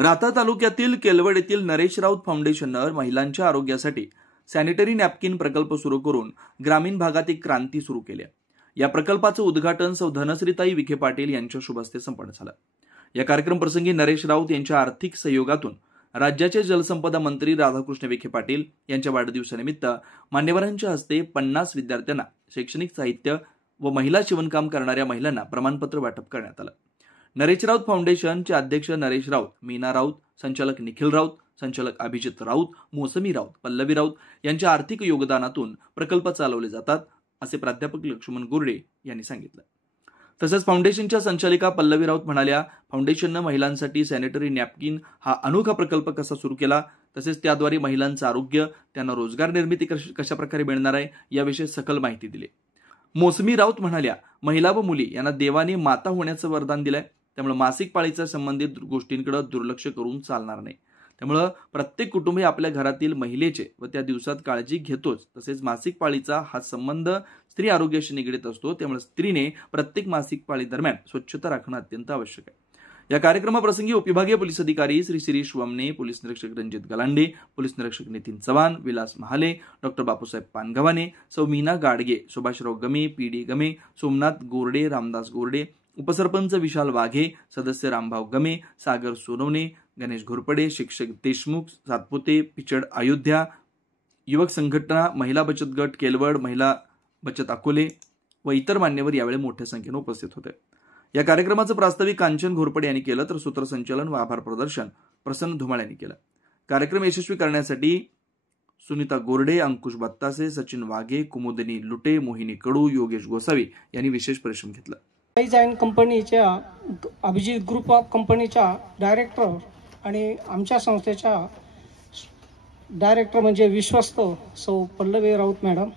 राहता तालुक्यातील केलवड येथील नरेश राऊत फाउंडेशननं महिलांच्या आरोग्यासाठी सॅनिटरी नॅपकिन प्रकल्प सुरू करून ग्रामीण भागात एक क्रांती सुरू केली आहे। या प्रकल्पाचं उद्घाटन सौ धनश्रीताई विखे पाटील यांच्या शुभ हस्ते संपन्न झालं। या कार्यक्रम प्रसंगी नरेश राऊत यांच्या आर्थिक सहयोगातून राज्याचे जलसंपदा मंत्री राधाकृष्ण विखे पाटील यांच्या वाढदिवसानिमित्त मान्यवरांच्या हस्ते 50 विद्यार्थ्यांना शैक्षणिक साहित्य व महिला शिवणकाम करणाऱ्या महिलांना प्रमाणपत्र वाटप करण्यात आलं। नरेश राऊत फाउंडेशनचे अध्यक्ष नरेश राऊत, मीना राऊत, संचालक निखिल राऊत, संचालक अभिजित राऊत, मोसमी राऊत, पल्लवी राऊत यांच्या आर्थिक योगदानातून प्रकल्प चालवले जातात, असे प्राध्यापक लक्ष्मण गोरडे यांनी सांगितलं। तसेच फाउंडेशनच्या संचालिका पल्लवी राऊत म्हणाल्या, फाउंडेशननं महिलांसाठी सॅनिटरी नॅपकिन हा अनोखा प्रकल्प कसा सुरू केला, तसेच त्याद्वारे महिलांचं आरोग्य, त्यांना रोजगार निर्मिती कशा प्रकारे मिळणार आहे याविषयी सखोल माहिती दिली। मोसमी राऊत म्हणाल्या, महिला व मुली यांना देवाने माता होण्याचं वरदान दिलंय, त्यामुळे मासिक पाळीच्या संबंधित गोष्टींकडे दुर्लक्ष करून चालणार नाही। त्यामुळे प्रत्येक कुटुंब हे आपल्या घरातील महिलेचे व त्या दिवसात काळजी घेतोच। तसेच मासिक पाळीचा हा संबंध स्त्री आरोग्याशी निगडीत असतो, त्यामुळे स्त्रीने प्रत्येक मासिक पाळी दरम्यान स्वच्छता राखणं अत्यंत आवश्यक आहे। या कार्यक्रमाप्रसंगी उपविभागीय पोलीस अधिकारी श्री शिरीष वमने, पोलीस निरीक्षक रणजित गलांडे, पोलीस निरीक्षक नितीन चव्हाण, विलास महाले, डॉक्टर बापूसाहेब पानगव्हाणे, सौ मीना गाडगे, सुभाषराव गमे, पीडी गमे, सोमनाथ गोरडे, रामदास गोरडे, उपसरपंच विशाल वाघे, सदस्य रामभाव गमे, सागर सोनवणे, गणेश घोरपडे, शिक्षक देशमुख, सातपुते, पिचड अयोध्या, युवक संघटना, महिला बचत गट केलवड, महिला बचत अकोले व इतर मान्यवर यावेळी मोठ्या संख्येने उपस्थित होते। या कार्यक्रमाचं प्रास्ताविक कांचन घोरपडे यांनी केलं, तर सूत्रसंचालन व आभार प्रदर्शन प्रसन्न धुमाळ यांनी केलं। कार्यक्रम यशस्वी करण्यासाठी सुनीता गोरडे, अंकुश बत्तासे, सचिन वाघे, कुमुदिनी लुटे, मोहिनी कडू, योगेश गोसावी यांनी विशेष परिश्रम घेतला। डिझाइन कंपनीच्या अभिजित ग्रुप ऑफ कंपनीच्या डायरेक्टर आणि आमच्या संस्थेच्या डायरेक्टर म्हणजे विश्वस्त सौ पल्लवी राऊत मॅडम,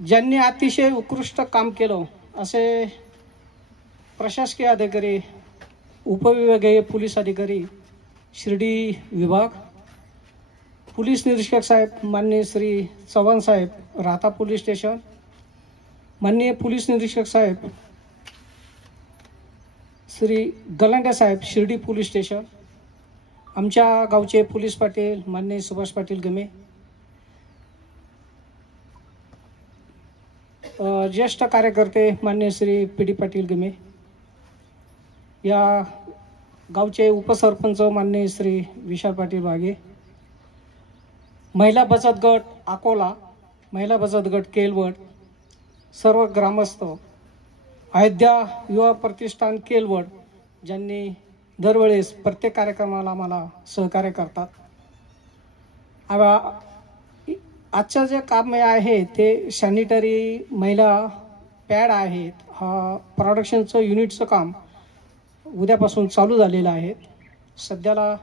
ज्यांनी अतिशय उत्कृष्ट काम केलं असे प्रशासकीय अधिकारी, उपविभागीय पोलीस अधिकारी, शिर्डी विभाग, पोलीस निरीक्षक साहेब माननीय श्री चव्हाण साहेब, राहता पोलीस स्टेशन, माननीय पोलीस निरीक्षक साहेब श्री गलांडे साहेब, शिर्डी पोलीस स्टेशन, आमच्या गावचे पोलीस पाटील माननीय सुभाष पाटील गमे, ज्येष्ठ कार्यकर्ते माननीय श्री पीडी पाटील गमे, या गावचे उपसरपंच माननीय श्री विशाल पाटील वाघे, महिला बचत गट अकोला, महिला बचत गट केलवड, सर्व ग्रामस्थ, अयोध्या युवा प्रतिष्ठान केलवड, ज्यांनी दरवेळेस प्रत्येक कार्यक्रमाला मला सहकार्य करतात। आजचं जे काम आहे ते सॅनिटरी महिला पॅड आहेत। हा प्रोडक्शनचं युनिटचं काम उद्यापासून चालू झालेलं आहे। सध्याला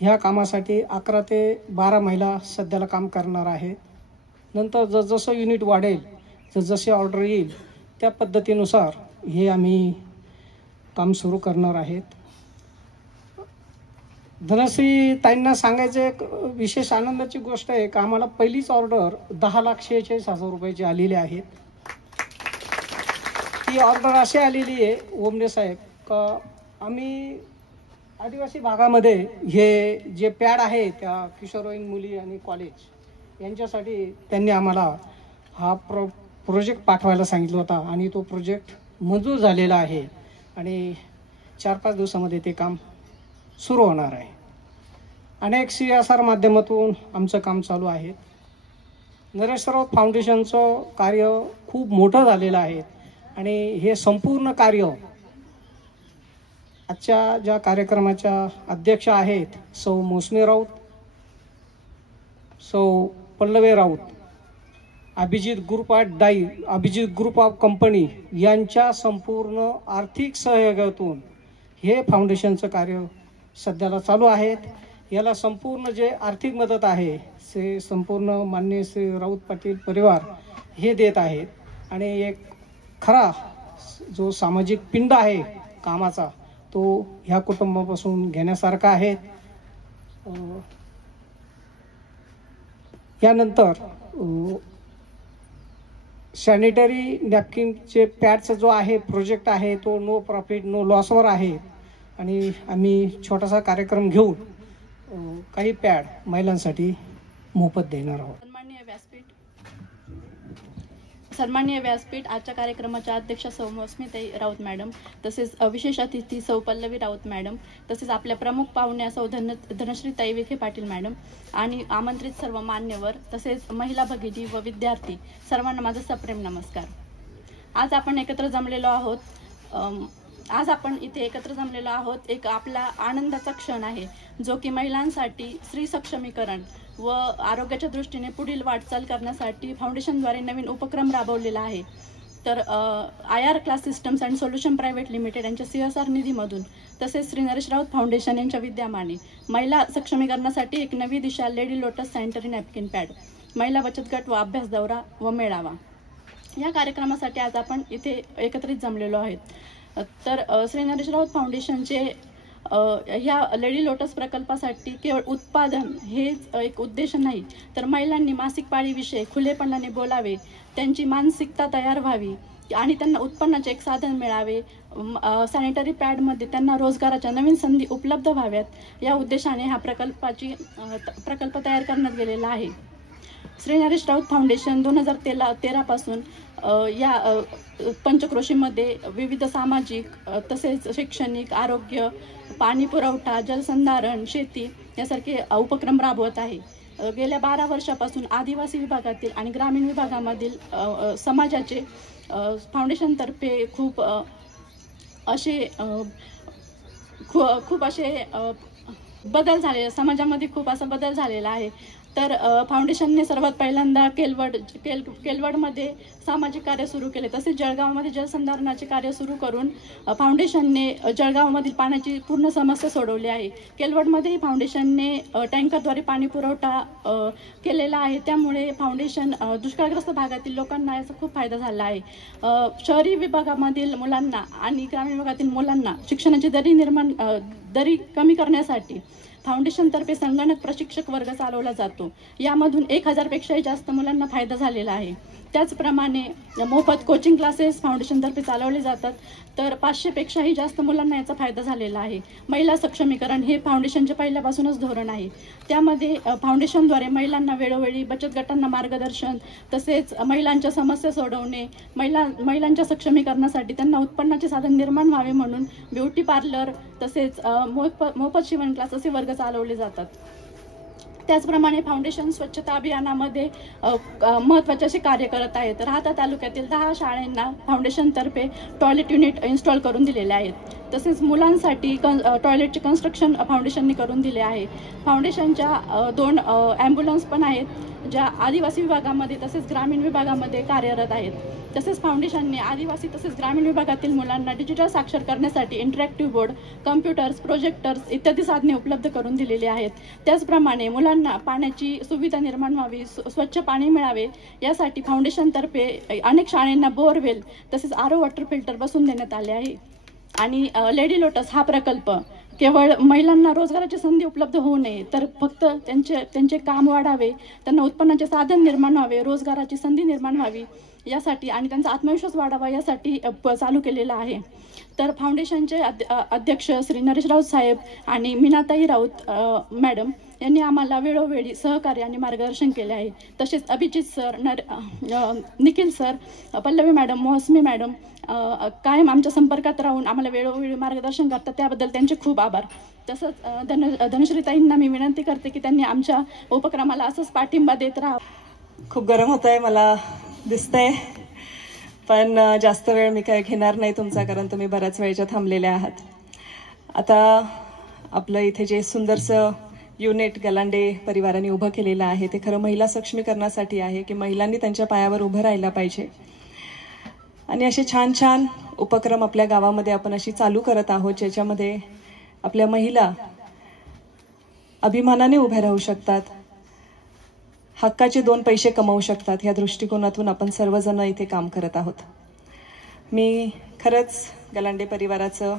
ह्या कामासाठी 11 ते 12 महिला सध्याला काम करणार आहेत। नंतर जसजसं युनिट वाढेल, जसजशी ऑर्डर येईल त्या पद्धतीनुसार हे आम्ही काम सुरू करणार आहेत। धनश्री ताईंना सांगायचं एक विशेष आनंदाची गोष्ट आहे की आम्हाला पहिलीच ऑर्डर 10,46,000 रुपयाची आलेली आहे। ती ऑर्डर अशी आलेली आहे ओमने साहेब का आम्ही आदिवासी भागामध्ये हे जे पॅड आहे त्या किशोरवयीन मुली आणि कॉलेज यांच्यासाठी त्यांनी आम्हाला हा प्रोजेक्ट पाठवायला सांगितलं होता आणि तो प्रोजेक्ट मंजूर झालेला आहे आणि 4-5 दिवसामध्ये ते काम सुरू होणार आहे। अनेक CSR माध्यमातून आमचं काम चालू आहे। नरेश राऊत फाउंडेशनचं कार्य खूप मोठं झालेलं आहे आणि हे संपूर्ण कार्य आजच्या ज्या कार्यक्रमाच्या अध्यक्ष आहेत सौ मोसमी राऊत, सौ Pallavi Raut, Abhijit group of company यांच्या संपूर्ण आर्थिक सहयोगातून हे फाउंडेशनचं कार्य सध्याला चालू आहे। याला संपूर्ण जे आर्थिक मदत आहे ते संपूर्ण माननीय श्री राऊत पाटील परिवार हे देत आहेत आणि एक खरा जो सामाजिक पिंड आहे कामाचा तो ह्या कुटुंबापासून घेण्यासारखा आहे। यानंतर सॅनिटरी नॅपकिनचे पॅडचा जो आहे प्रोजेक्ट आहे तो नो प्रॉफिट नो लॉसवर आहे आणि आम्ही छोटासा कार्यक्रम घेऊन काही पॅड महिलांसाठी मोफत देणार आहोत. सन्माननीय व्यासपीठ आजच्या कार्यक्रमाच्या अध्यक्षा सौ मौसमीताई राऊत मॅडम, तसेच विशेष अतिथी सौ पल्लवी राऊत मॅडम, तसेच आपल्या प्रमुख पाहुण्या सौ धनश्रीताई विखे पाटील मॅडम आणि आमंत्रित सर्व मान्यवर, तसेच महिला भगिनी व विद्यार्थी सर्वांना माझा सप्रेम नमस्कार. आज आपण इथे एकत्र जमलेलो आहोत एक आपला आनंदाचा क्षण आहे, जो की महिलांसाठी स्त्री सक्षमीकरण व आरोग्याच्या दृष्टीने पुढील वाटचाल करण्यासाठी फाउंडेशनद्वारे नवीन उपक्रम राबवलेला आहे. तर IR class systems and solution private limited यांच्या CSR निधीमधून, तसेच श्री नरेश राऊत फाउंडेशन यांच्या विद्यमाने महिला सक्षमीकरणासाठी एक नवी दिशा lady lotus sanitary napkin pad, महिला बचत गट व अभ्यास दौरा व मेळावा या कार्यक्रमासाठी आज आपण इथे एकत्रित जमलेलो आहेत. तर श्री नरेश राऊत फाउंडेशनचे ह्या लेडी लोटस प्रकल्पासाठी केवळ उत्पादन हेच एक उद्देश नाही, तर महिलांनी मासिक पाळीविषयी खुलेपणाने बोलावे, त्यांची मानसिकता तयार व्हावी आणि त्यांना उत्पन्नाचे एक साधन मिळावे, सॅनिटरी पॅडमध्ये त्यांना रोजगाराच्या नवीन संधी उपलब्ध व्हाव्यात, या उद्देशाने हा प्रकल्प तयार करण्यात गेलेला आहे. श्री नरेश राऊत फाउंडेशन 2013 पासून या पंचक्रोशीमध्ये विविध सामाजिक तसेच शैक्षणिक, आरोग्य, पाणी पुरवठा, जलसंधारण, शेती यासारखे उपक्रम राबवत आहे. गेल्या 12 वर्षापासून आदिवासी विभागातील आणि ग्रामीण विभागामधील समाजाचे फाउंडेशनतर्फे खूप असे बदल झाले, समाजामध्ये खूप असा बदल झालेला आहे. तर फाउंडेशनने सर्वात पहिल्यांदा केलवडमध्ये सामाजिक कार्य सुरू केले, तसेच जळगावमध्ये जलसंधारणाचे कार्य सुरू करून फाउंडेशनने जळगावमधील पाण्याची पूर्ण समस्या सोडवली आहे. केलवडमध्येही फाउंडेशनने टँकरद्वारे पाणी पुरवठा केलेला आहे, त्यामुळे फाउंडेशन दुष्काळग्रस्त भागातील लोकांना याचा खूप फायदा झाला आहे. शहरी विभागामधील मुलांना आणि ग्रामीण भागातील मुलांना शिक्षणाची दरी कमी करण्यासाठी फाउंडेशनतर्फे संगणक प्रशिक्षक वर्ग चालवला जातो. यामधून 1000 पेक्षाही जास्त मुलांना फायदा झालेला आहे. त्याचप्रमाणे मोफत कोचिंग क्लासेस फाउंडेशनतर्फे चालवले जातात, तर 500 पेक्षाही जास्त मुलांना याचा फायदा झालेला आहे. महिला सक्षमीकरण हे फाउंडेशनचे पहिल्यापासूनच धोरण आहे. त्यामध्ये फाउंडेशनद्वारे महिलांना वेळोवेळी बचत गटांना मार्गदर्शन, तसेच महिलांच्या समस्या सोडवणे, महिलांच्या सक्षमीकरणासाठी त्यांना उत्पन्नाचे साधन निर्माण व्हावे म्हणून ब्युटी पार्लर तसेच मोफत शिवण क्लास असे वर्ग चालवले जातात. त्याचप्रमाणे फाउंडेशन स्वच्छता अभियानामध्ये महत्त्वाचे असे कार्य करत आहे. तर राहाता तालुक्यातील 10 शाळांना फाउंडेशनतर्फे टॉयलेट युनिट इन्स्टॉल करून दिलेले आहेत. तसेच मुलांसाठी टॉयलेटचे कन्स्ट्रक्शन फाउंडेशनने करून दिले आहे. फाउंडेशनच्या 2 ॲम्ब्युलन्स पण आहेत, ज्या आदिवासी विभागामध्ये तसेच ग्रामीण विभागामध्ये कार्यरत आहेत. तसेच फाउंडेशनने आदिवासी तसेच ग्रामीण विभागातील मुलांना डिजिटल साक्षर करण्यासाठी इंटरॅक्टिव्ह बोर्ड, कम्प्युटर्स, प्रोजेक्टर्स इत्यादी साधने उपलब्ध करून दिलेली आहेत. त्याचप्रमाणे मुलांना पाण्याची सुविधा निर्माण व्हावी, स्वच्छ पाणी मिळावे यासाठी फाउंडेशनतर्फे अनेक शाळांना बोअरवेल तसेच RO वॉटर फिल्टर बसवून देण्यात आले आहे. आणि लेडी लोटस हा प्रकल्प केवळ महिलांना रोजगाराची संधी उपलब्ध होऊ नये, तर फक्त त्यांचे काम वाढावे, त्यांना उत्पन्नाचे साधन निर्माण व्हावे, रोजगाराची संधी निर्माण व्हावी यासाठी आणि त्यांचा आत्मविश्वास वाढावा यासाठी चालू केलेला आहे. तर फाउंडेशनचे अध्यक्ष श्री नरेश राऊत साहेब आणि मीनाताई राऊत मॅडम यांनी आम्हाला वेळोवेळी सहकार्य आणि मार्गदर्शन केले आहे. तसेच Abhijit sir, Nikhil sir, Pallavi madam, Mousami madam कायम आमच्या संपर्कात राहून आम्हाला वेळोवेळी मार्गदर्शन करतात, त्याबद्दल त्यांचे खूप आभार. तसंच धनश्रीताईंना मी विनंती करते की त्यांनी आमच्या उपक्रमाला असंच पाठिंबा देत राहा. खूप गरम होत आहे मला दिसतंय, पण जास्त वेळ मी काय घेणार नाही तुमचा, कारण तुम्ही बऱ्याच वेळच्या थांबलेल्या आहात. आता आपलं इथे जे सुंदरसं युनिट गलांडे परिवाराने उभं केलेलं आहे ते खरं महिला सक्षमीकरणासाठी आहे, की महिलांनी त्यांच्या पायावर उभं राहायला पाहिजे. आणि असे छान छान उपक्रम आपल्या गावामध्ये आपण अशी चालू करत आहोत, ज्याच्यामध्ये आपल्या महिला अभिमानाने उभ्या राहू शकतात, हक्काचे 2 पैसे कमवू शकतात. ह्या दृष्टिकोनातून आपण सर्वजण इथे काम करत आहोत. मी खरंच गलांडे परिवाराचं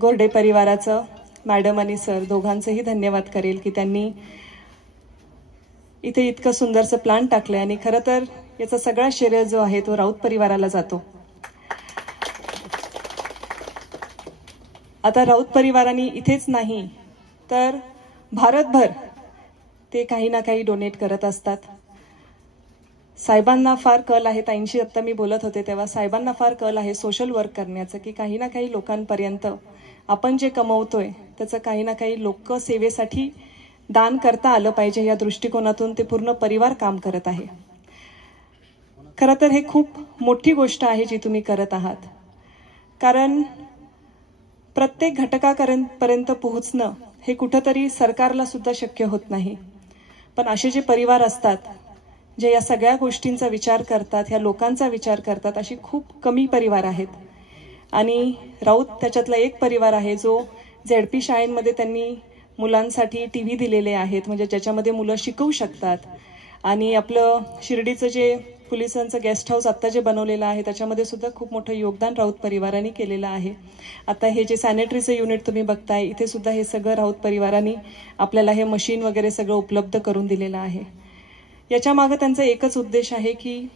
गोरडे परिवाराचं मॅडम आणि सर दोघांचंही धन्यवाद करेल की त्यांनी इथे इतकं सुंदरसं प्लांट टाकलंय आणि खरं तर याचा सगळा श्रेय जो आहे तो राऊत परिवाराला जातो. आता राऊत परिवाराने इथेच नाही तर भारतभर ते काही ना काही डोनेट करत असतात. साहेबांना फार कल आहे, ताईंशी आत्ता मी बोलत होते तेव्हा साहेबांना फार कल आहे सोशल वर्क करण्याचं, की काही ना काही लोकांपर्यंत आपण जे कमवतोय त्याचं काही ना काही लोकसेवेसाठी दान करता आलं पाहिजे, या दृष्टिकोनातून ते पूर्ण परिवार काम करत आहे. खरं तर हे खूप मोठी गोष्ट आहे जी तुम्ही करत आहात, कारण प्रत्येक घटकापर्यंत पोहोचणं हे कुठंतरी सरकारला सुद्धा शक्य होत नाही. पण असे जे परिवार असतात जे या सगळ्या गोष्टींचा विचार करतात, ह्या लोकांचा विचार करतात, अशी खूप कमी परिवार आहेत. आणि राऊत त्याच्यातला एक परिवार आहे जो झेडपी शाळांमध्ये त्यांनी मुलांसाठी TV दिलेले आहेत, म्हणजे ज्याच्यामध्ये मुलं शिकवू शकतात. आणि आपलं शिर्डीचं जे पोलिसांचं गेस्ट हाऊस आत्ता जे बनवलेलं आहे त्याच्यामध्ये सुद्धा खूप मोठं योगदान राऊत परिवाराने केलेलं आहे. आता हे जे सॅनिटरीचं युनिट तुम्ही बघताय इथे सुद्धा हे सगळं राऊत परिवाराने आपल्याला हे मशीन वगैरे सगळं उपलब्ध करून दिलेलं आहे. याच्या मागे त्यांचा एकच उद्देश आहे की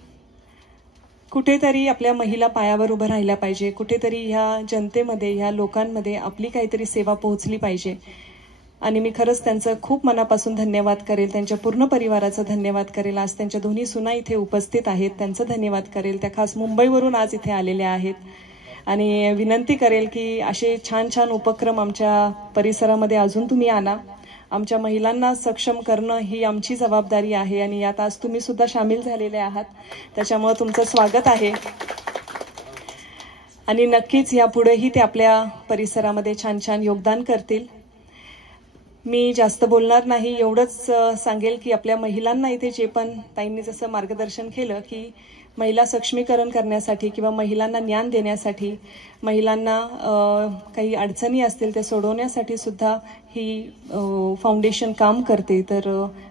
कुठेतरी आपल्या महिला पायावर उभं राहिल्या पाहिजे, कुठेतरी ह्या जनतेमध्ये ह्या लोकांमध्ये आपली काहीतरी सेवा पोहोचली पाहिजे. आणि मी खरंच त्यांचं खूप मनापासून धन्यवाद करेल, त्यांच्या पूर्ण परिवाराचं धन्यवाद करेल. आज त्यांच्या दोन्ही सुना इथे उपस्थित आहेत, त्यांचं धन्यवाद करेल. त्या खास मुंबईवरून आज इथे आलेल्या आहेत. आणि विनंती करेल की असे छान छान उपक्रम आमच्या परिसरामध्ये अजून तुम्ही आणा. आमच्या महिलांना सक्षम करणं ही आमची जबाबदारी आहे आणि यात आज तुम्ही सुद्धा सामील झालेले आहात, त्याच्यामुळे तुमचं स्वागत आहे. आणि नक्कीच यापुढेही ते आपल्या परिसरामध्ये छान छान योगदान करतील. मी जास्त बोलणार नाही, एवढंच सांगेल की आपल्या महिलांना इथे जे पण ताईंनी जसं मार्गदर्शन केलं की महिला सक्षमीकरण करण्यासाठी किंवा महिलांना ज्ञान देण्यासाठी, महिलांना काही अडचणी असतील ते सोडवण्यासाठी सुद्धा ही फाउंडेशन काम करते. तर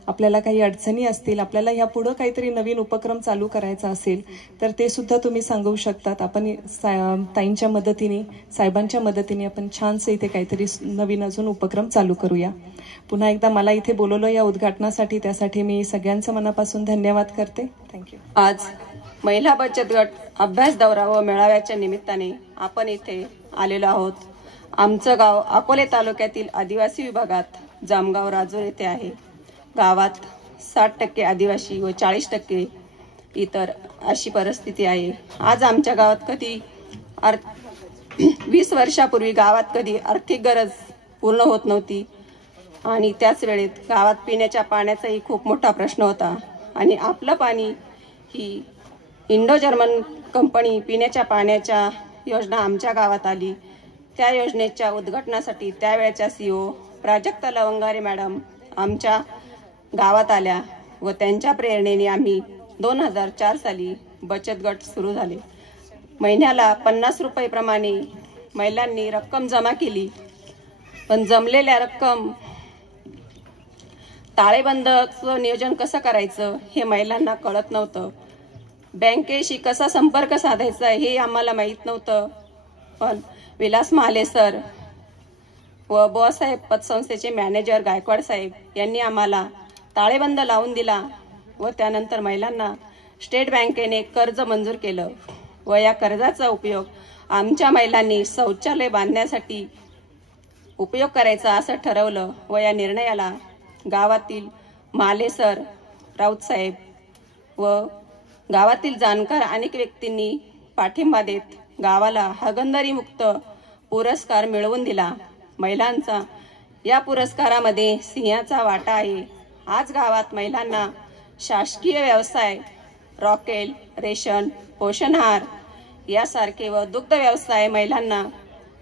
आपल्याला काही अडचणी असतील, आपल्याला ह्यापुढं काहीतरी नवीन उपक्रम चालू करायचा असेल तर ते सुद्धा तुम्ही सांगू शकतात. आपण ताईंच्या मदतीने, साहेबांच्या मदतीने आपण छानसे इथे काहीतरी नवीन अजून उपक्रम चालू करूया. पुन्हा एकदा मला इथे बोलवलं या उद्घाटनासाठी, त्यासाठी मी सगळ्यांचं मनापासून धन्यवाद करते. थँक्यू. आज महिला बचत गट अभ्यास दौरा व मेळाव्याच्या निमित्ताने आपण इथे आलेलो आहोत. आमचं गाव अकोले तालुक्यातील आदिवासी विभागात जामगाव राजूर येथे आहे. गावात 60% आदिवासी व 40% इतर अशी परिस्थिती आहे. आज आमच्या गावात कधी 20 वर्षापूर्वी गावात कधी आर्थिक गरज पूर्ण होत नव्हती आणि त्याच वेळेत गावात पिण्याच्या पाण्याचाही खूप मोठा प्रश्न होता. आणि आपलं पाणी ही इंडो जर्मन कंपनी पिण्याच्या पाण्याच्या योजना आमच्या गावात आली. त्या योजनेच्या उद्घाटनासाठी त्यावेळेच्या CEO प्राजक्ता लवंगारे मॅडम आमच्या गावात आल्या व त्यांच्या प्रेरणेने आम्ही 2004 साली बचत गट सुरू झाले. महिन्याला 50 रुपये प्रमाणे महिलांनी रक्कम जमा केली. पण जमलेल्या रक्कम ताळेबंदचं नियोजन कसं करायचं हे महिलांना कळत नव्हतं. बँकेशी कसा संपर्क साधायचा हे आम्हाला माहीत नव्हतं. पण विलास महाले सर व बुवासाहेब पतसंस्थेचे मॅनेजर गायकवाड साहेब यांनी आम्हाला ताळेबंद लावून दिला व त्यानंतर महिलांना स्टेट बँकेने कर्ज मंजूर केलं व या कर्जाचा उपयोग आमच्या महिलांनी शौचालय बांधण्यासाठी उपयोग करायचा असं ठरवलं व या निर्णयाला गावातील महाले सर, राऊत साहेब व गावातील जाणकार अनेक व्यक्तींनी पाठिंबा देत गावाला हागणदारी मुक्त पुरस्कार मिळवून दिला. महिलांचा या पुरस्कारामध्ये सिंहाचा वाटा आहे. आज गावात महिलांना शासकीय व्यवसाय, रॉकेल, रेशन, पोषणहार यासारखे व दुग्ध व्यवसाय महिलांना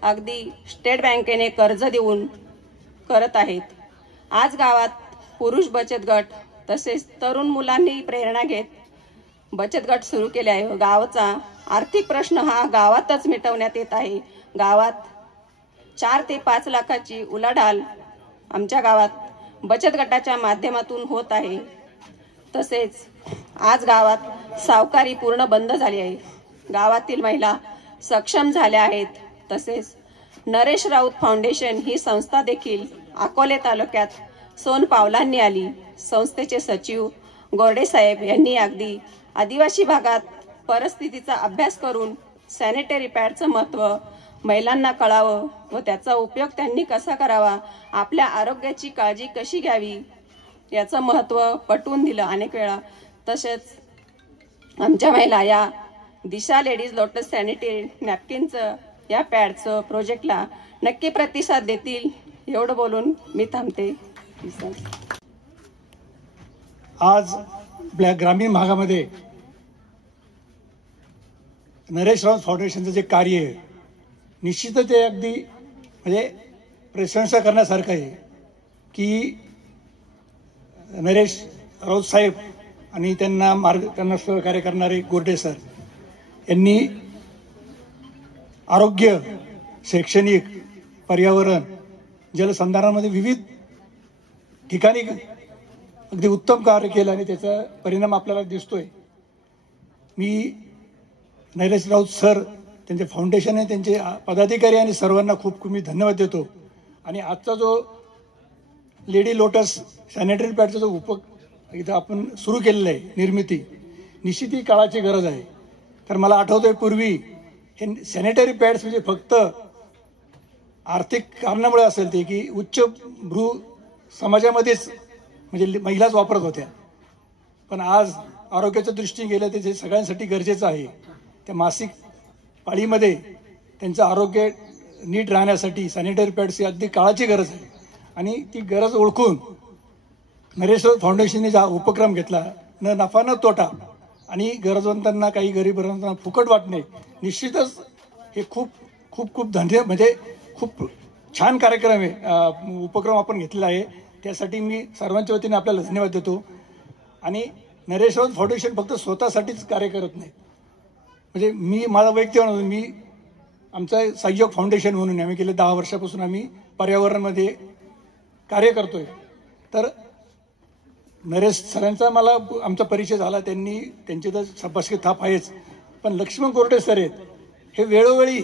अगदी स्टेट बँकेने कर्ज देऊन करत आहेत. आज गावात पुरुष बचत गट तसेच तरुण मुलांनी प्रेरणा घेत बचत गट सुरू केले आहे. गावाचा आर्थिक प्रश्न हा गावातच मिटवण्यात येत आहे. गावात 4 ते 5 लाखाची उलाढाल आमच्या गावात बचत गटाच्या माध्यमातून होत आहे. तसेच आज गावात सावकारी पूर्ण बंद झाली आहे. गावातील महिला सक्षम झाल्या आहेत. तसेच नरेश राऊत फाउंडेशन ही संस्था देखील अकोले तालुक्यात सोन पावलांनी आली. संस्थेचे सचिव गोरडे साहेब यांनी अगदी आदिवासी भागात परिस्थितीचा अभ्यास करून सॅनिटरी पॅडचं महत्त्व महिलांना कळावं व त्याचा उपयोग त्यांनी कसा करावा, आपल्या आरोग्याची काळजी कशी घ्यावी याचं महत्त्व पटवून दिलं अनेक वेळा. तसेच आमच्या महिला या दिशा लेडीज लोटस सॅनिटरी नॅपकिनचं या पॅडचं प्रोजेक्टला नक्की प्रतिसाद देतील एवढं बोलून मी थांबते. आज आपल्या ग्रामीण भागामध्ये नरेश राऊत फाउंडेशनचं जे कार्य आहे निश्चितच ते अगदी म्हणजे प्रशंसा करण्यासारखं आहे की नरेश राऊत साहेब आणि त्यांना सहकार्य करणारे गोरडे सर यांनी आरोग्य, शैक्षणिक, पर्यावरण, जलसंधारणामध्ये विविध ठिकाणी अगदी उत्तम कार्य केलं आणि त्याचा परिणाम आपल्याला दिसतोय. मी नरेश राऊत सर, त्यांचे फाउंडेशन आहे, त्यांचे पदाधिकारी आणि सर्वांना खूप खूप मी धन्यवाद देतो. आणि आजचा जो लेडी लोटस सॅनिटरी पॅडचा जो इथं आपण सुरू केलेला आहे निर्मिती, निश्चित ही काळाची गरज आहे. कारण मला आठवतंय पूर्वी हे सॅनिटरी पॅड्स म्हणजे फक्त आर्थिक कारणामुळे असेल ते की उच्च भ्रू समाजामध्येच म्हणजे महिलाच वापरत होत्या. पण आज आरोग्याच्या दृष्टीने गेलं तर ते सगळ्यांसाठी गरजेचं आहे. त्या मासिक पाळीमध्ये त्यांचं आरोग्य नीट राहण्यासाठी सॅनिटरी पॅड्स ही अगदी काळाची गरज आहे. आणि ती गरज ओळखून नरेश राऊत फाउंडेशनने हा उपक्रम घेतला, न नफा न तोटा आणि गरजवंतांना, काही गरीबांना फुकट वाटणे, निश्चितच हे खूप खूप खूप म्हणजे खूप छान कार्यक्रम आहे, उपक्रम आपण घेतलेला आहे. त्यासाठी मी सर्वांच्या वतीने आपल्याला धन्यवाद देतो. आणि नरेश राऊत फाउंडेशन फक्त स्वतःसाठीच कार्य करत नाही, म्हणजे मी माझा वैयक्तिक म्हणून मी आमचं सहयोग फाउंडेशन म्हणून आम्ही गेले 10 वर्षापासून आम्ही पर्यावरणामध्ये कार्य करतोय. तर नरेश सरांचा मला आमचा परिचय झाला, त्यांची तर शाबासकी थाप आहेच, पण लक्ष्मण गोरडे सर आहेत, हे वेळोवेळी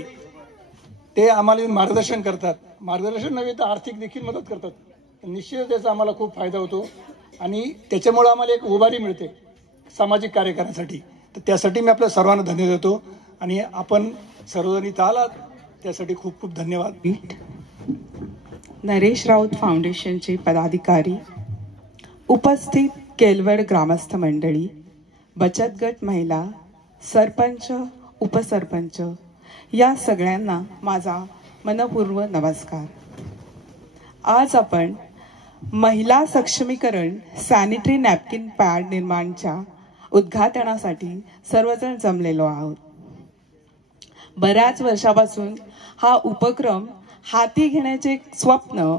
ते आम्हाला मार्गदर्शन करतात. मार्गदर्शन नव्हे तर आर्थिक देखील मदत करतात. निश्चितच त्याचा आम्हाला खूप फायदा होतो आणि त्याच्यामुळे आम्हाला एक उभारी मिळते सामाजिक कार्य करण्यासाठी. तर त्यासाठी मी आपल्या सर्वांना धन्यवाद देतो आणि आपण सर्वजण इथं आलात त्यासाठी खूप खूप धन्यवाद. नरेश राऊत फाउंडेशनचे पदाधिकारी, उपस्थित केलवड ग्रामस्थ मंडळी, बचत गट महिला, सरपंच, उपसरपंच या सगळ्यांना माझा मनपूर्वक नमस्कार. आज आपण महिला सक्षमीकरण सॅनिटरी नॅपकिन पॅड निर्माणच्या उद्घाटनासाठी सर्वजण जमलेलो आहोत. बऱ्याच वर्षापासून हा उपक्रम हाती घेण्याचे स्वप्न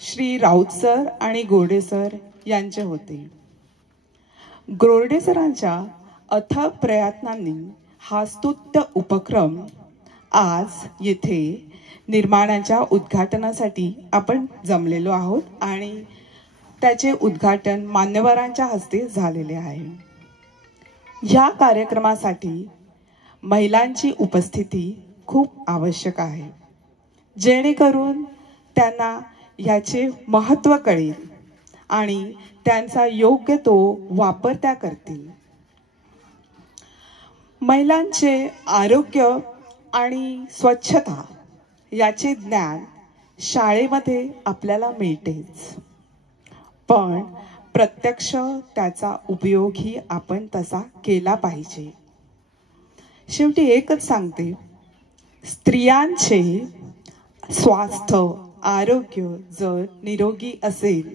श्री राऊत सर आणि गोरडे सर यांचे होते. गोरडे सरांच्या अथक प्रयत्नांनी हा स्तुत्य उपक्रम आज येथे निर्माणाच्या उद्घाटनासाठी आपण जमलेलो आहोत आणि त्याचे उद्घाटन मान्यवरांच्या हस्ते झालेले आहे. या कार्यक्रमासाठी महिलांची उपस्थिती खूप आवश्यक आहे, जेणेकरून त्यांना याचे महत्त्व कळेल आणि त्यांचा योग्य तो वापर त्या करतील. महिलांचे आरोग्य आणि स्वच्छता याचे ज्ञान शाळेमध्ये आपल्याला मिळतेच, पण प्रत्यक्ष त्याचा उपयोगही आपण तसा केला पाहिजे. शेवटी एकच सांगते, स्त्रियांचे स्वास्थ्य, आरोग्य जर निरोगी असेल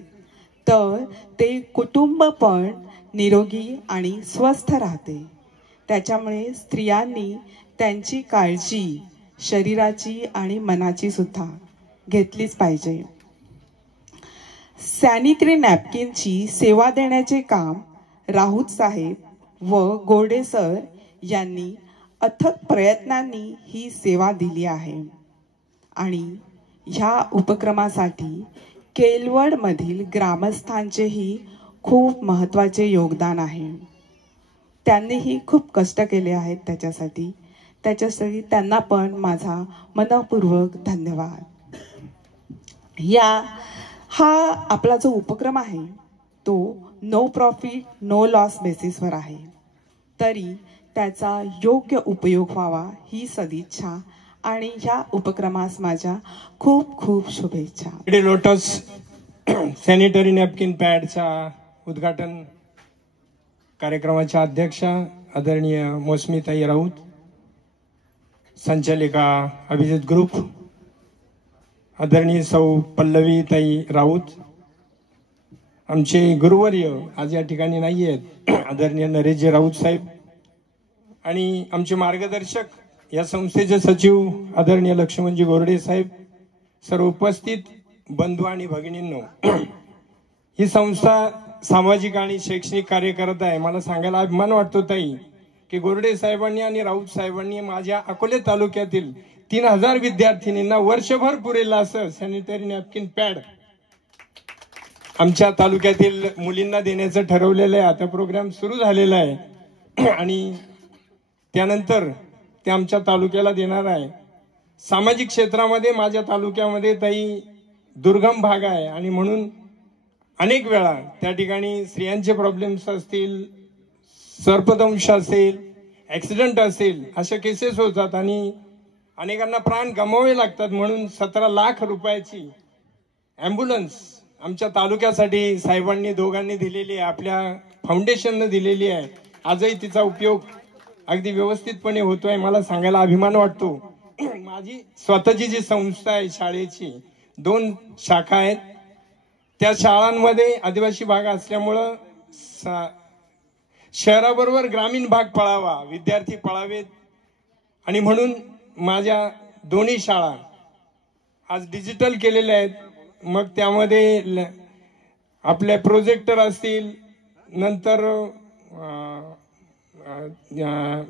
तर ते कुटुंब पण निरोगी आणि स्वस्थ राहते. त्याच्यामुळे स्त्रियांनी त्यांची काळजी शरीराची आणि मनाची सुद्धा घेतलीच पाहिजे. सॅनिटरी नॅपकिनची सेवा देण्याचे काम राऊत साहेब व गोरडे सर यांनी अथक प्रयत्नांनी ही सेवा दिली आहे आणि ह्या उपक्रमासाठी केलवड मधील ग्रामस्थांचेही खूप महत्त्वाचे योगदान आहे. त्यांनीही खूप कष्ट केले आहेत त्याच्यासाठी त्यांना पण माझा मनपूर्वक धन्यवाद. हा आपला जो उपक्रम आहे तो नो प्रॉफिट नो लॉस बेसिसवर आहे, तरी त्याचा योग्य उपयोग व्हावा ही सदिच्छा आणि ह्या उपक्रमास माझ्या खूप खूप शुभेच्छा. लोटस सॅनिटरी नॅपकिन पॅडच्या उद्घाटन कार्यक्रमाच्या अध्यक्षा आदरणीय मौसमीताई राऊत, संचालिका अभिजित ग्रुप आदरणीय सौ पल्लवीताई राऊत, आमचे गुरुवर्य आज या ठिकाणी नाही आहेत आदरणीय नरेशजी राऊत साहेब, आणि आमचे मार्गदर्शक या संस्थेचे सचिव आदरणीय लक्ष्मणजी गोरडे साहेब, सर्व उपस्थित बंधू आणि भगिनींनो, ही संस्था सामाजिक आणि शैक्षणिक कार्य करत आहे. मला सांगायला अभिमान वाटतो ताई की गोरडे साहेबांनी आणि राऊत साहेबांनी माझ्या अकोले तालुक्यातील 3000 विद्यार्थिनींना वर्षभर पुरेल असं सॅनिटरी नॅपकिन पॅड आमच्या तालुक्यातील मुलींना देण्याचं ठरवलेलं आहे. आता प्रोग्राम सुरू झालेला आहे आणि त्यानंतर ते आमच्या तालुक्याला देणार आहे. सामाजिक क्षेत्रामध्ये माझ्या तालुक्यामध्ये ताई दुर्गम भाग आहे आणि म्हणून अनेक वेळा त्या ठिकाणी स्त्रियांचे प्रॉब्लेम्स असतील, सर्पदंश असेल, ऍक्सिडेंट असेल, अशा केसेस होतात आणि अनेकांना प्राण गमावे लागतात. म्हणून 17 लाख रुपयाची ॲम्ब्युलन्स आमच्या तालुक्यासाठी साहेबांनी दोघांनी दिलेली आहे, आपल्या फाउंडेशननं दिलेली आहे. आजही तिचा उपयोग अगदी व्यवस्थितपणे होतोय. मला सांगायला अभिमान वाटतो. माझी स्वतःची जी संस्था आहे शाळेची 2 शाखा आहेत. त्या शाळांमध्ये आदिवासी भाग असल्यामुळं शहराबरोबर ग्रामीण भाग पळावा, विद्यार्थी पळावेत आणि म्हणून माझ्या दोन्ही शाळा आज डिजिटल केलेल्या आहेत. मग त्यामध्ये आपले प्रोजेक्टर असतील, नंतर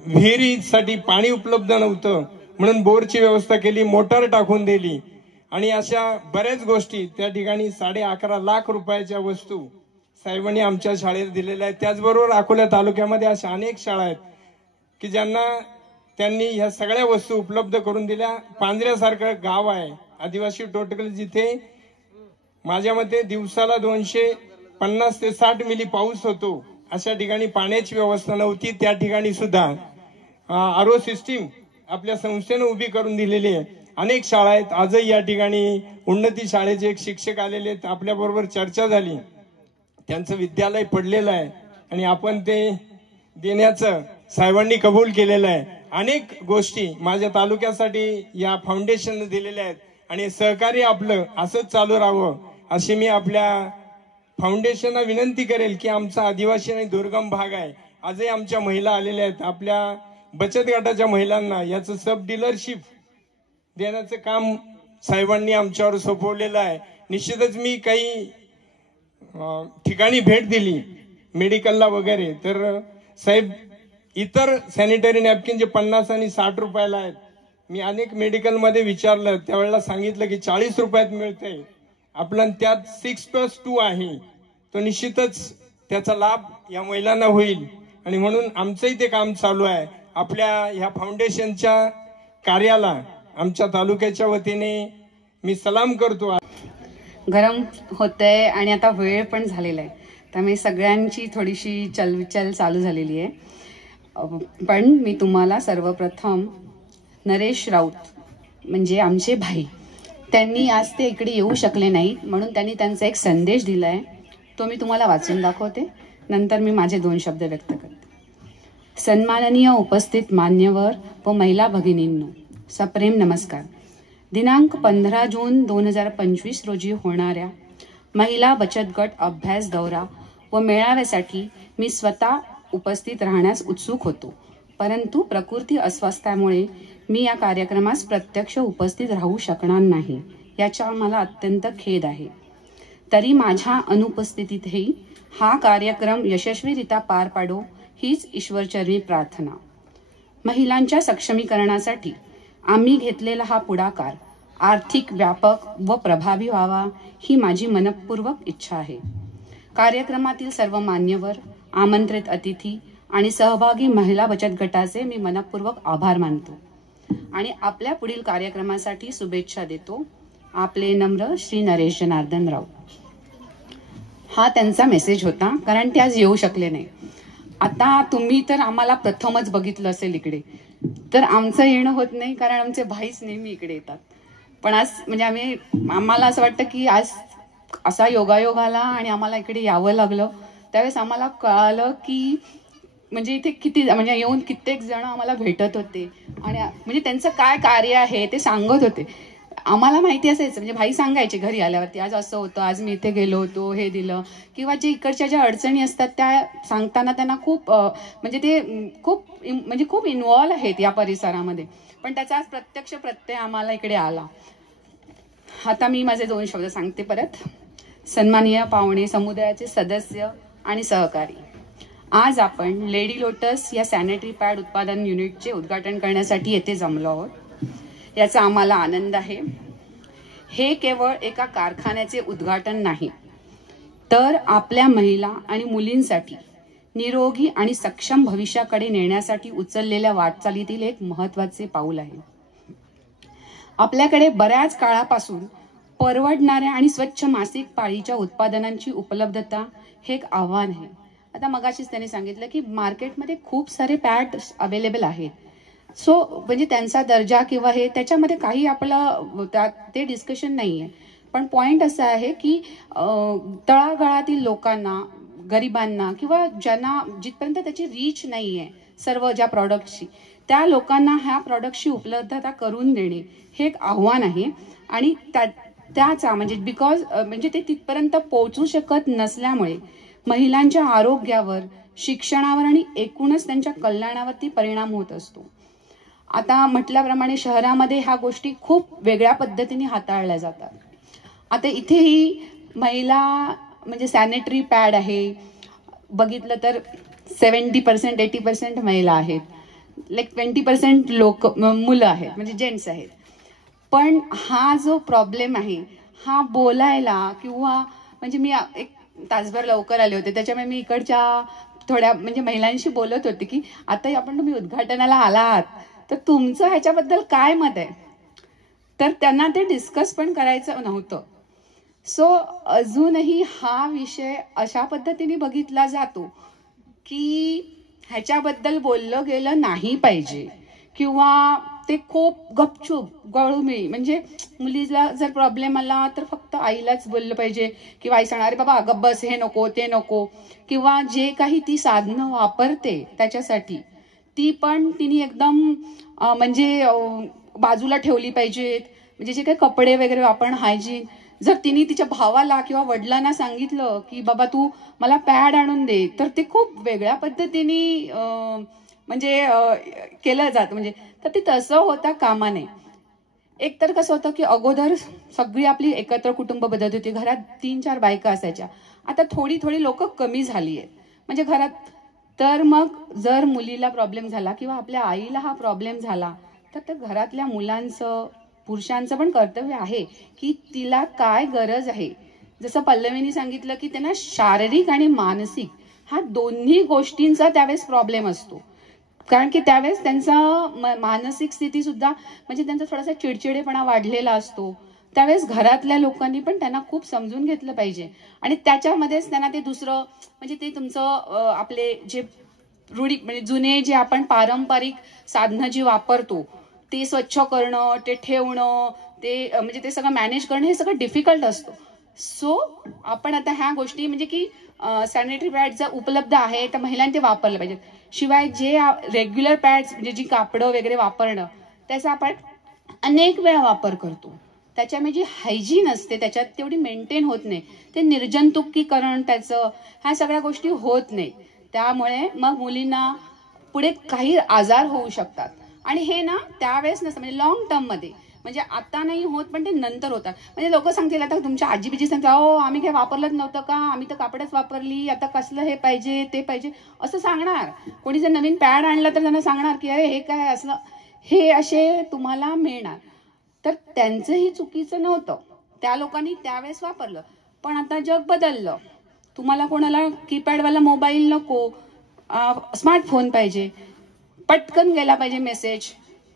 विहिरीसाठी पाणी उपलब्ध नव्हतं म्हणून बोरची व्यवस्था केली, मोटार टाकून दिली आणि अशा बऱ्याच गोष्टी त्या ठिकाणी 11.5 लाख रुपयाच्या वस्तू साहेबांनी आमच्या शाळेत दिलेल्या आहेत. त्याचबरोबर अकोला तालुक्यामध्ये अशा अनेक शाळा आहेत की ज्यांना त्यांनी ह्या सगळ्या वस्तू उपलब्ध करून दिल्या. पांजऱ्यासारखं गाव आहे आदिवासी टोटल, जिथे माझ्या मते दिवसाला 250 ते 60 मिली पाऊस होतो. अशा ठिकाणी पाण्याची व्यवस्था नव्हती. त्या ठिकाणी सुद्धा आरओ सिस्टीम आपल्या संस्थेनं उभी करून दिलेली आहे. अनेक शाळा आहेत. आजही या ठिकाणी उन्नती शाळेचे एक शिक्षक आलेले आहेत, आपल्या बरोबर चर्चा झाली. त्यांचं विद्यालय पडलेलं आहे आणि आपण ते देण्याचं साहेबांनी कबूल केलेलं आहे. अनेक गोष्टी माझ्या तालुक्यासाठी या फाउंडेशनने दिलेल्या आहेत आणि सहकार्य आपलं असंच चालू राहावं अशी मी आपल्या फाउंडेशनला विनंती करेल की आमचा आदिवासी आणि दुर्गम भाग आहे. आजही आमच्या महिला आलेल्या आहेत. आपल्या बचत गटाच्या महिलांना याचं सब डीलरशिप देण्याचं काम साहेबांनी आमच्यावर सोपवलेलं आहे. निश्चितच मी काही ठिकाणी भेट दिली मेडिकलला वगैरे, तर साहेब इतर सॅनिटरी नॅपकिन जे 50 आणि 60 रुपयाला आहेत, मी अनेक मेडिकलमध्ये विचारलं, त्यावेळेला सांगितलं की 40 रुपयात मिळतंय. आपला त्यात 6+2 आहे, तो निश्चितच त्याचा लाभ या महिलांना होईल आणि म्हणून आमचंही ते काम चालू आहे. आपल्या ह्या फाउंडेशनच्या कार्याला आमच्या तालुक्याच्या वतीने मी सलाम करतो. गरम होतंय आणि आता वेळ पण झालेला आहे, त्यामुळे सगळ्यांची थोडीशी चलविचल चालू झालेली आहे. पण मी तुम्हाला सर्वप्रथम नरेश राऊत म्हणजे आमचे भाई, त्यांनी आज ते इकडे येऊ शकले नाहीत म्हणून त्यांनी त्यांचा एक संदेश दिला आहे, तो मी तुम्हाला वाचून दाखवते. नंतर मी माझे 2 शब्द व्यक्त करते. सन्माननीय उपस्थित मान्यवर व महिला भगिनींनो, सप्रेम नमस्कार. दिनांक 15 जून 2025 रोजी होणाऱ्या महिला बचत गट अभ्यास दौरा व मेळाव्यासाठी मी स्वतः उपस्थित राहण्यास उत्सुक होतो, परंतु प्रकृती अस्वास्थ्यामुळे मी या कार्यक्रमास प्रत्यक्ष उपस्थित राहू शकणार नाही, याचा मला अत्यंत खेद आहे. तरी माझ्या अनुपस्थितीतही हा कार्यक्रम यशस्वीरित्या पार पाडो हीच ईश्वरचरणी प्रार्थना. महिलांच्या सक्षमीकरणासाठी आम्ही घेतलेला हा पुढाकार आर्थिक, व्यापक व प्रभावी व्हावा ही माझी मनपूर्वक इच्छा आहे. कार्यक्रमातील सर्व मान्यवर, आमंत्रित अतिथी आणि सहभागी महिला बचत गटाचे मी मनपूर्वक आभार मानतो आणि आपल्या पुढील कार्यक्रमासाठी शुभेच्छा देतो. आपले नम्र श्री नरेश जनार्दन राव. हा त्यांचा मेसेज होता, कारण ते आज येऊ शकले नाही. आता तुम्ही तर आम्हाला प्रथमच बघितलं असेल इकडे, तर आमचं येणं होत नाही कारण आमचे भाईच नेहमी इकडे येतात. पण आज म्हणजे आम्हाला असं वाटतं की आज असा योगायोग आला आणि आम्हाला इकडे यावं लागलं. त्यावेळेस आम्हाला कळालं की म्हणजे इथे किती म्हणजे येऊन कित्येक जण आम्हाला भेटत होते आणि म्हणजे त्यांचं काय कार्य आहे ते सांगत होते. आम्हाला माहिती असायचं, म्हणजे भाई सांगायचे घरी आल्यावरती, आज असं होतं, आज मी इथे गेलो होतो, हे दिलं, किंवा जे इकडच्या ज्या अडचणी असतात त्या सांगताना त्यांना खूप म्हणजे ते खूप इन्व्हॉल्व आहेत या परिसरामध्ये. पण त्याचा आज प्रत्यक्ष प्रत्यय आम्हाला इकडे आला. आता मी माझे 2 शब्द सांगते परत. सन्माननीय पाहुणे, समुदायाचे सदस्य आणि सहकारी, आज आपण लेडी लोटस या सॅनिटरी पॅड उत्पादन युनिटचे उद्घाटन करण्यासाठी येथे जमलो आहोत. याचा आम्हाला आनंद आहे. हे केवळ एका कारखान्याचे उद्घाटन नाही, तर आपल्या महिला आणि मुलींसाठी निरोगी आणि सक्षम भविष्याकडे नेण्यासाठी उचललेल्या वाटचालीतील एक महत्त्वाचे पाऊल आहे. आपल्याकडे बऱ्याच काळापासून परवडणाऱ्या आणि स्वच्छ मासिक पाळीच्या उत्पादनांची उपलब्धता हे एक आव्हान आहे. आता मगाशीच त्यांनी सांगितलं की मार्केटमध्ये खूप सारे पॅड अवेलेबल आहेत. सो म्हणजे त्यांचा दर्जा किंवा हे त्याच्यामध्ये काही आपलं ते डिस्कशन नाही आहे. पण पॉइंट असा आहे की तळागाळातील लोकांना, गरिबांना किंवा ज्यांना जिथपर्यंत त्याची रीच नाही आहे सर्व ज्या प्रॉडक्टची, त्या लोकांना ह्या प्रॉडक्टची उपलब्धता करून देणे हे एक आव्हान आहे. आणि त्याचा म्हणजे बिकॉज म्हणजे ते तिथपर्यंत पोहोचू शकत नसल्यामुळे महिलांच्या आरोग्यावर, शिक्षणावर आणि एकूणच त्यांच्या कल्याणावरती परिणाम होत असतो. आता म्हटल्याप्रमाणे शहरामध्ये ह्या गोष्टी खूप वेगळ्या पद्धतीने हाताळल्या जातात. आता इथेही महिला म्हणजे सॅनिटरी पॅड आहे, बघितलं तर 70% 80% महिला आहेत, लाईक 20% मुलं आहेत म्हणजे जेंट्स आहेत. पण हा जो प्रॉब्लेम आहे हा बोलायला किंवा म्हणजे मी एक तासभर लवकर आले होते, त्याच्यामुळे मी इकडच्या थोड्या म्हणजे महिलांशी बोलत होते की आता तुम्ही उद्घाटनाला आलात तर तुमचं ह्याच्याबद्दल काय मत आहे. तर त्यांना ते डिस्कस पण करायचं नव्हतं. सो अजूनही हा विषय अशा पद्धतीने बघितला जातो की ह्याच्याबद्दल बोललं गेलं नाही पाहिजे किंवा ते खूप गपचूप गळूमिळी, म्हणजे मुलीला जर प्रॉब्लेम आला तर फक्त आईलाच बोललं पाहिजे किंवा आई सांगणार बाबा गप बस, हे नको ते नको, किंवा जे काही ती साधनं वापरते त्याच्यासाठी ती पण तिने एकदम म्हणजे बाजूला ठेवली पाहिजेत. म्हणजे जे काही कपडे वगैरे आपण हायजीन, जर तिने तिच्या भावाला किंवा वडिलांना सांगितलं की बाबा तू मला पॅड आणून दे, तर ते खूप वेगळ्या पद्धतीने म्हणजे केलं जातं. म्हणजे तर ते तसं होता कामा नये. एक तर कसं होतं की अगोदर सगळी आपली एकत्र कुटुंब पद्धती होती, घरात 3-4 बायका असायच्या. आता थोडी थोडी लोक कमी झाली आहेत म्हणजे घरात. तर मग जर मुलीला प्रॉब्लेम झाला किंवा आपल्या आईला हा प्रॉब्लेम झाला तर त्या घरातल्या मुलांचं, पुरुषांचं पण कर्तव्य आहे की तिला काय गरज आहे. जसं पल्लवीने सांगितलं की त्यांना शारीरिक आणि मानसिक हा दोन्ही गोष्टींचा त्यावेळेस प्रॉब्लेम असतो. कारण की त्यावेळेस त्यांचा मानसिक स्थिती सुद्धा म्हणजे त्यांचा थोडासा चिडचिडेपणा वाढलेला असतो. त्यावेळेस घरातल्या लोकांनी पण त्यांना खूप समजून घेतलं पाहिजे. आणि त्याच्यामध्येच त्यांना ते दुसरं म्हणजे ते तुमचं आपले जे रूढी म्हणजे जुने जे आपण पारंपरिक साधनं जी वापरतो ते स्वच्छ करणं, ते ठेवणं, ते म्हणजे ते सगळं मॅनेज करणं हे सगळं डिफिकल्ट असतं. सो आपण आता ह्या गोष्टी म्हणजे की सॅनिटरी पॅड जर उपलब्ध आहे तर महिलांनी ते वापरलं पाहिजे. शिवाय जे रेग्युलर पॅड्स म्हणजे जी कापडं वगैरे वापरणं त्याचा आपण अनेक वेळा वापर करतो, त्याच्यामुळे जी हायजीन असते त्याच्यात तेवढी मेंटेन होत नाही. ते निर्जंतुकीकरण त्याचं ह्या सगळ्या गोष्टी होत नाही. त्यामुळे मग मुलींना पुढे काही आजार होऊ शकतात. आणि हे ना त्यावेळेस नसतं म्हणजे लॉंग टर्म मध्ये, म्हणजे आता नाही होत पण ते नंतर होतात. म्हणजे लोक सांगतील आता तुमच्या आजी सांगतात हो आम्ही काही वापरलंच नव्हतं का, आम्ही तर कापडच वापरली, आता कसलं हे पाहिजे ते पाहिजे असं सांगणार. कोणी जर नवीन पॅड आणला तर त्यांना सांगणार की अरे हे काय असलं, हे असे तुम्हाला मिळणार. तर त्यांचंही चुकीचं नव्हतं, त्या लोकांनी त्यावेळेस वापरलं. पण आता जग बदललं, तुम्हाला कोणाला कीपॅडवाला मोबाईल नको, स्मार्टफोन पाहिजे, पटकन गेला पाहिजे मेसेज,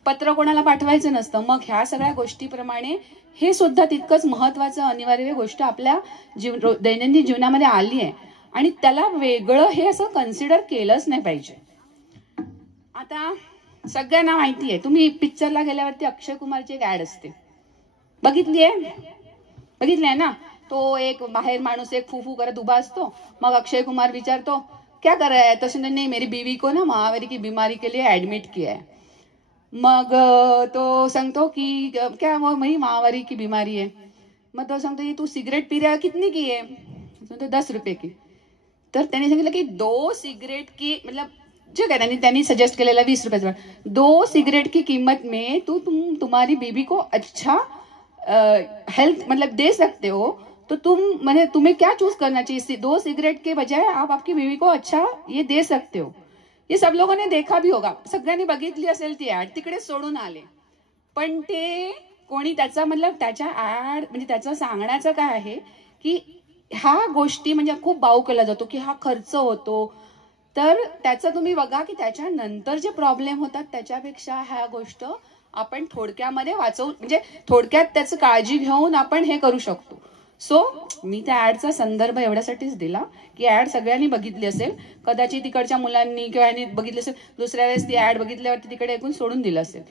पत्र कोणाला पाठवायचं नसतं. मग ह्या सगळ्या गोष्टीप्रमाणे हे सुद्धा तितकंच महत्वाचं अनिवार्य गोष्ट आपल्या दैनंदिन जीवनामध्ये आली आहे आणि त्याला वेगळं हे असं कन्सिडर केलंच नाही पाहिजे. आता सगळ्यांना माहिती आहे, तुम्ही पिक्चरला गेल्यावरती अक्षय कुमारची एक ऍड असते, बघितली आहे ना. तो एक बाहेर माणूस एक फू करत उभा असतो, मग अक्षय कुमार विचारतो क्या कर रहा है, तो नहीं मेरी बीवी को ना महामारी की बीमारी के लिए एडमिट किया है. मग तो सांगतो की क्या वो वही महामारी की बीमारी है. मग तो सांगतो तू सिगरेट पी रहा है, कितनी की है, तो 10 रुपये की. तर त्याने सांगितलं की 2 सिगरेट की मतलब जो क्या त्यांनी सजेस्ट केलेला 20 रुपये, 2 सिगरेट की कीमत में तुम्हारी बीबी को अच्छा हेल्थ मतलब दे सकते हो, तो तुम्हें क्या चूज करना चाहिए, 2 सिगरेट के बजाय आप आपकी बीवी को अच्छा ये दे सकते हो. ये सब लोगों ने देखा भी होगा, सगळ्यांनी बघितली असेल ती ऍड, तिकडे सोडून आले. पण ते कोणी त्याचा मतलब त्याच्या ऍड म्हणजे त्याचं सांगण्याचं काय आहे की ह्या गोष्टी म्हणजे खूप बाऊ केला जातो की हा खर्च होतो. तर त्याचं तुम्ही बघा की त्याच्यानंतर जे प्रॉब्लेम होतात त्याच्यापेक्षा ह्या गोष्ट आपण थोडक्यामध्ये वाचवू म्हणजे थोडक्यात त्याचं काळजी घेऊन आपण हे करू शकतो. सो मी त्या ऍडचा संदर्भ एवढ्यासाठीच दिला की ऍड सगळ्यांनी बघितली असेल, कदाचित तिकडच्या मुलांनी किंवा यांनी बघितली असेल, दुसऱ्या वेळेस ती ऍड बघितल्यावरती तिकडे ऐकून सोडून दिलं असेल.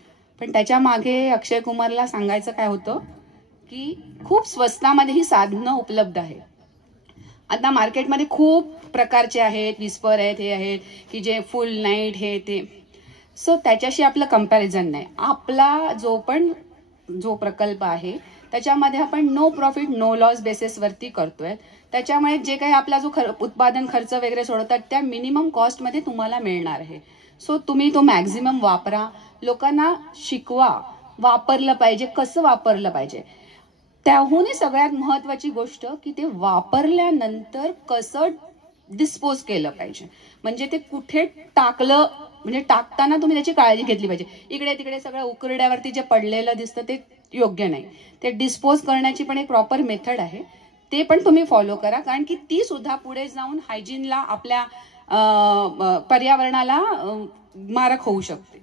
पण त्याच्या मागे अक्षय कुमारला सांगायचं काय होतं की खूप स्वस्तामध्ये ही साधनं उपलब्ध आहेत. आता मार्केटमध्ये खूप प्रकारचे आहेत, विस्पर आहेत, हे आहेत की जे फुल नाईट हे ते. सो त्याच्याशी आपलं कंपॅरिझन नाही. आपला जो प्रकल्प आहे त्याच्यामध्ये आपण नो प्रॉफिट नो लॉस बेसिसवरती करतोय. त्याच्यामुळे जे काही आपला जो उत्पादन खर्च वगैरे सोडतात त्या मिनिमम कॉस्टमध्ये तुम्हाला मिळणार आहे. सो तुम्ही तो मॅक्झिमम वापरा, लोकांना शिकवा, वापरलं पाहिजे, कसं वापरलं पाहिजे. त्याहूनही सगळ्यात महत्वाची गोष्ट की ते वापरल्यानंतर कसं डिस्पोज केलं पाहिजे, म्हणजे ते कुठे टाकलं म्हणजे टाकताना तुम्ही त्याची काळजी घेतली पाहिजे. इकडे तिकडे सगळं उकरड्यावरती जे पडलेलं दिसतं ते योग्य नाही. ते डिस्पोज करण्याची पण एक प्रॉपर मेथड आहे, ते पण तुम्ही फॉलो करा, कारण की ती सुद्धा पुढे जाऊन हायजीनला आपल्या पर्यावरणाला मारक होऊ शकते.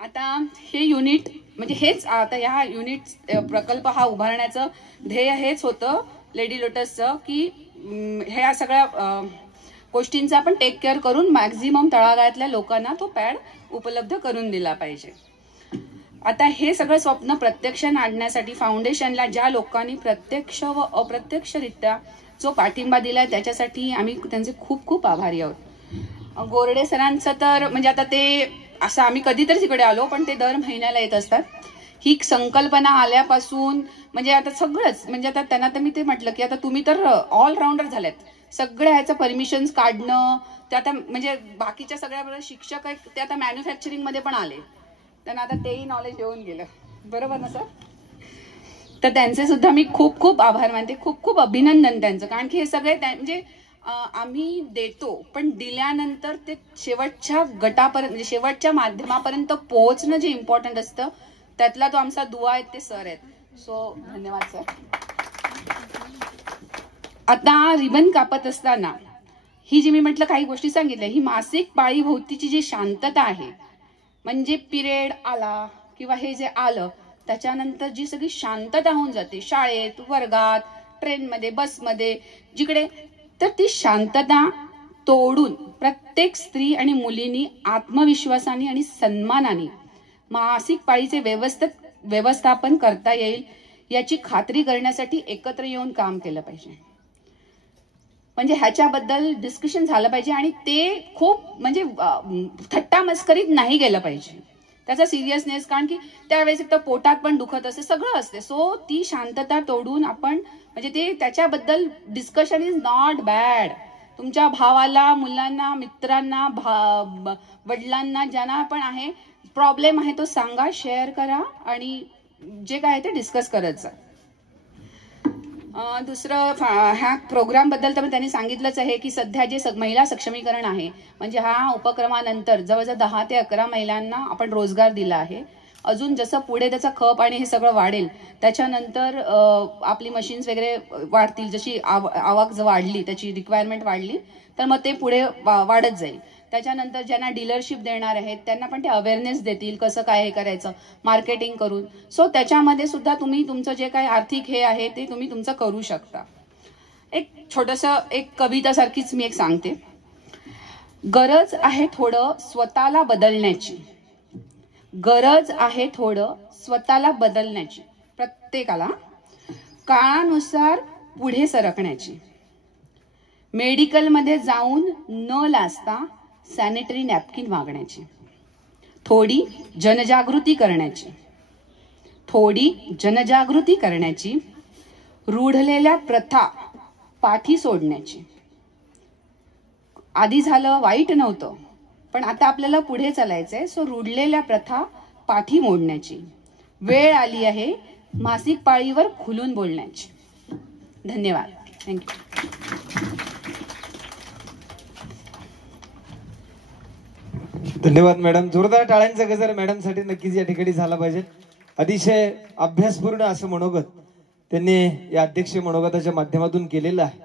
आता हे युनिट म्हणजे हेच आता या युनिट प्रकल्प हा उभारण्याचं ध्येय हेच होतं लेडी लोटसचं की ह्या सगळ्या गोष्टींचा आपण टेक केअर करून मॅक्झिमम तळागाळातल्या लोकांना तो पॅड उपलब्ध करून दिला पाहिजे. आता हे सगळं स्वप्न प्रत्यक्षात आणण्यासाठी फाउंडेशनला ज्या लोकांनी प्रत्यक्ष व अप्रत्यक्षरित्या जो पाठिंबा दिलाय त्याच्यासाठी आम्ही त्यांचे खूप खूप आभारी आहोत. गोरडे सरांचं तर म्हणजे आता ते असं आम्ही कधीतरी तिकडे आलो, पण ते दर महिन्याला येत असतात. ही संकल्पना आल्यापासून म्हणजे आता सगळंच म्हणजे आता त्यांना तर मी ते म्हटलं की आता तुम्ही तर ऑलराऊंडर झाल्यात, सगळ्या ह्याचं परमिशन्स काढणं, ते आता म्हणजे बाकीच्या सगळ्या शिक्षक आहेत ते आता मॅन्युफॅक्चरिंग मध्ये पण आले, त्यांना आता तेही नॉलेज येऊन गेलं, बरोबर ना सर. तर त्यांचे सुद्धा मी खूप खूप आभार मानते, खूप खूप अभिनंदन त्यांचं, कारण की हे सगळे म्हणजे आम्ही देतो पण दिल्यानंतर ते शेवटच्या गटापर्यंत म्हणजे शेवटच्या माध्यमापर्यंत पोहोचणं जे इम्पॉर्टंट असतं त्यातला तो आमचा दुवा आहे ते सर आहेत. सो धन्यवाद सर. आता रिबन कापत असताना ही जी मी म्हटलं काही गोष्टी सांगितल्या, ही मासिक पाळी भोवतीची जी शांतता आहे म्हणजे पिरियड आला किंवा हे जे आलं त्याच्यानंतर जी सगळी शांतता होऊन जाते शाळेत, वर्गात, ट्रेनमध्ये, बसमध्ये, जिकडे, तर ती शांतता तोडून प्रत्येक स्त्री आणि मुलींनी आत्मविश्वासाने आणि सन्मानाने मासिक पाळीचे व्यवस्थापन करता येईल याची खात्री करण्यासाठी एकत्र येऊन काम केलं पाहिजे. म्हणजे ह्याच्याबद्दल डिस्कशन झालं पाहिजे आणि ते खूप म्हणजे थट्टा मस्करीत नाही गेलं पाहिजे, त्याचा सिरियसनेस, कारण की त्यावेळेस एक तर पोटात पण दुखत असते, सगळं असते. सो ती शांतता तोडून आपण म्हणजे ते त्याच्याबद्दल डिस्कशन इज नॉट बॅड. तुमच्या भावाला, मुलांना, मित्रांना, वडिलांना ज्यांना पण आहे प्रॉब्लेम आहे तो सांगा, शेअर करा आणि जे काय ते डिस्कस करत जा. दुसरं ह्या प्रोग्राम बद्दल तर त्यांनी सांगितलंच आहे की सध्या जे महिला सक्षमीकरण आहे म्हणजे ह्या उपक्रमानंतर जवळजवळ 10 ते 11 महिलांना आपण रोजगार दिला आहे. अजून जसं पुढे त्याचा खप आणि हे सगळं वाढेल त्याच्यानंतर आपली मशीन्स वगैरे वाढतील, जशी आवक वाढली त्याची रिक्वायरमेंट वाढली तर मग ते पुढे वाढत जाईल. त्याच्यानंतर ज्यांना डीलरशिप देणार आहेत त्यांना पण ते अवेअरनेस देतील कसं काय हे करायचं मार्केटिंग करून. सो त्याच्यामध्ये सुद्धा तुम्ही तुमचं जे काही आर्थिक हे आहे ते तुम्ही तुमचं करू शकता. एक छोटंसं एक कवितासारखीच मी एक सांगते. गरज आहे थोडं स्वतःला बदलण्याची, गरज आहे थोडं स्वतःला बदलण्याची, प्रत्येकाला काळानुसार पुढे सरकण्याची, मेडिकलमध्ये जाऊन न लाजता सॅनिटरी नॅपकिन मागण्याची, थोडी जनजागृती करण्याची, थोडी जनजागृती करण्याची, रूढलेल्या प्रथा पाठी सोडण्याची. आधी झालं वाईट नव्हतं पण आता आपल्याला पुढे चालायचंय. सो रूढलेल्या प्रथा पाठी मोडण्याची वेळ आली आहे, मासिक पाळीवर खुलून बोलण्याची. धन्यवाद. थँक्यू. धन्यवाद मॅडम. जोरदार टाळ्यांचा गजर मॅडमसाठी नक्कीच या ठिकाणी झाला पाहिजे. अतिशय अभ्यासपूर्ण असं मनोगत त्यांनी या अध्यक्षीय मनोगताच्या माध्यमातून केलेलं आहे.